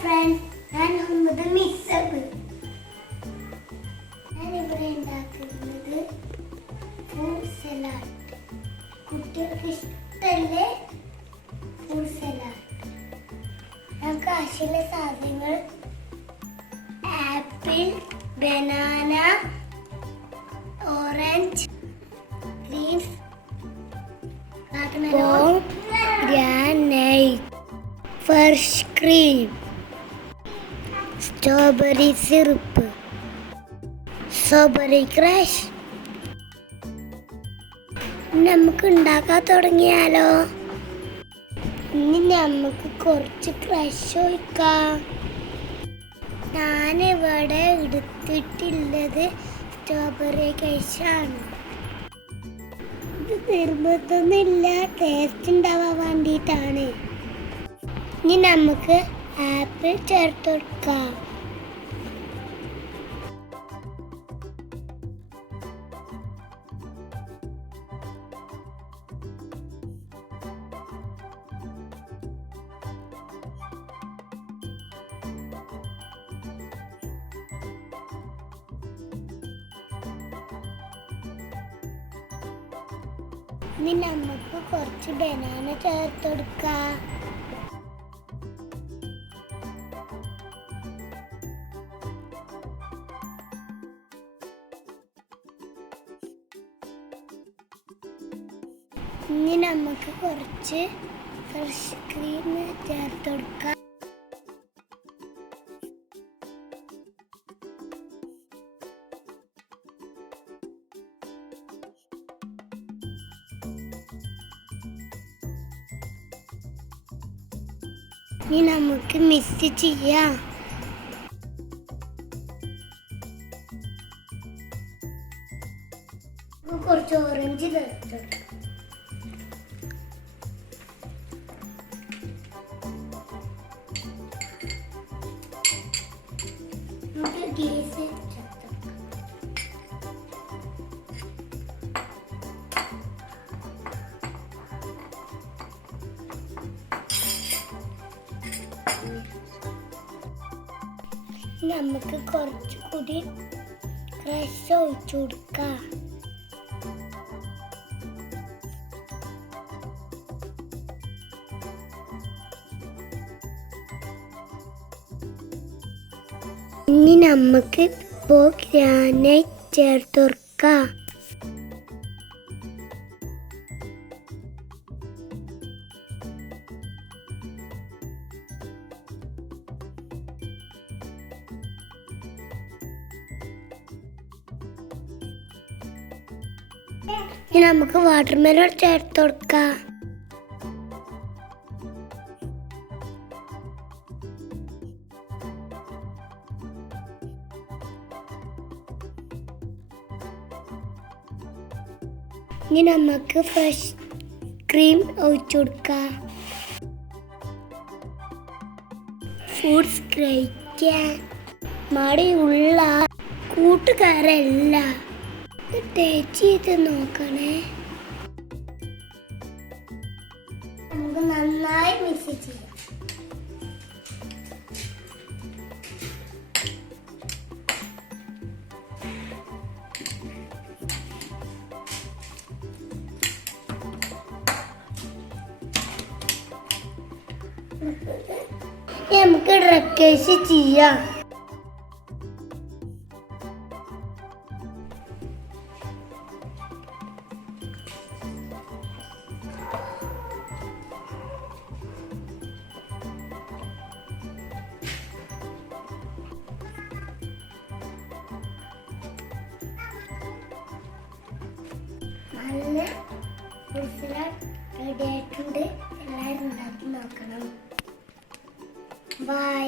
Friends, ഞാൻ മുഹമ്മദ് മിസ്സബ്. ഞാനിവിടെ ഉണ്ടാക്കുന്നത് ഫ്രൂട്ട് സലാഡ്. കുട്ടികൾക്ക് ഇഷ്ടമല്ലേ ഫ്രൂട്ട് സലാഡ്? നമുക്ക് ആവശ്യമുള്ള സാധനങ്ങൾ apple, banana, orange, greens, granite, fresh cream, strawberry syrup, strawberry crush. നമുക്ക് ഉണ്ടാക്കാൻ തുടങ്ങിയാലോ? ഇനി നമുക്ക് കുറച്ച് ക്രഷ് ഒഴിക്കാം. ഞാനിവിടെ എടുത്തിട്ടുള്ളത് സ്ട്രോബെറി ക്രഷാണ്. ഇത് നിർബന്ധമൊന്നുമില്ല, ടേസ്റ്റ് ഉണ്ടാവാൻ വേണ്ടിയിട്ടാണ്. ഇനി നമുക്ക് ആപ്പിൾ ചേർത്ത് കൊടുക്കാം. ഇനി നമുക്ക് കുറച്ച് ബനാന ചേർത്ത് കൊടുക്കാം. ഇനി നമുക്ക് കുറച്ച് ഫ്രഷ് ക്രീം ചേർത്ത് കൊടുക്കാം. ഇനി നമുക്ക് മിക്സ് ചെയ്യാം. കുറച്ച് ഓറഞ്ച് ചേർത്ത് നമുക്ക് ഗ്രീസ് ചേർത്ത് നമുക്ക് കുറച്ചുകൂടി ക്രഷ് ഒഴിച്ചു കൊടുക്കാം. ഇനി നമുക്ക് ഇപ്പോൾ ഗ്രാനൈറ്റ് ചേർത്ത് കൊടുക്കാം. ഇനി നമുക്ക് വാട്ടർമെലൺ ചേർത്ത് കൊടുക്കാം. ഇനി നമുക്ക് ഫ്രഷ് ക്രീം ഒഴിച്ചു കൊടുക്കാം. ഫ്രൂട്ട്സ് കഴിക്കാൻ മടിയുള്ള കൂട്ടുകാരല്ല, ടേസ്റ്റ് ചെയ്ത് നോക്കണേ. നമുക്ക് നന്നായി മിക്സ് ചെയ്യാം. നമുക്ക് ഡ്രക്കേഴ്സ് ചെയ്യാം. നല്ല റെഡി ആയിട്ടുണ്ട്. എല്ലാവരും ഉണ്ടാക്കി നോക്കണം. ബൈ.